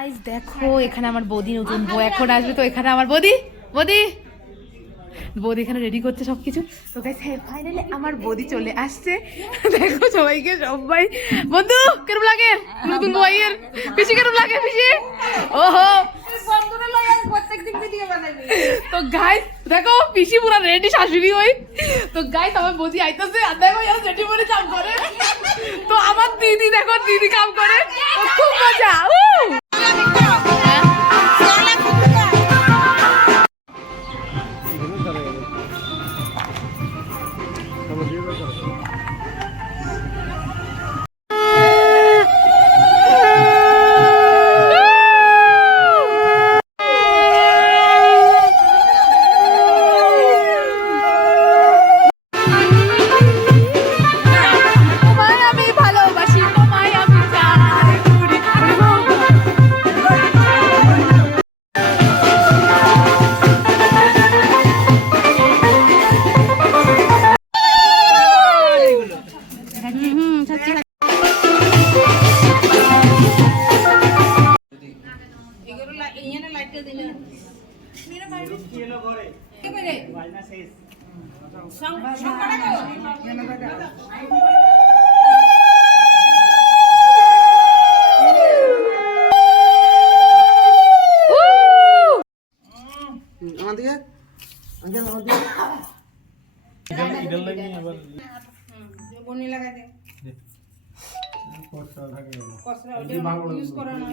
Guys দেখো এখানে আমার বৌদি নতুন বউ এখন আসবে, তো এখানে আমার বৌদি এখানে রেডি করছে সবকিছু। তো গাইস ফাইনালি আমার বৌদি চলে আসছে। দেখো সবাইকে, সবাই বন্ধু কেরম লাগে নতুন বউয়ের, পিসি কেরম লাগে পিসি? ওহো তো গাইস দেখো পিসি পুরা রেডি শাশুড়ি হই। তো গাইস আমার বৌদি আইতাছে আর দেখো ইয়ার জেঠি মনে কাম করে। তো আমার দিদি দেখো দিদি কাম করে, খুব মজা। বনি লাগাই দে কসরা থাকে কসরা ইউজ করা না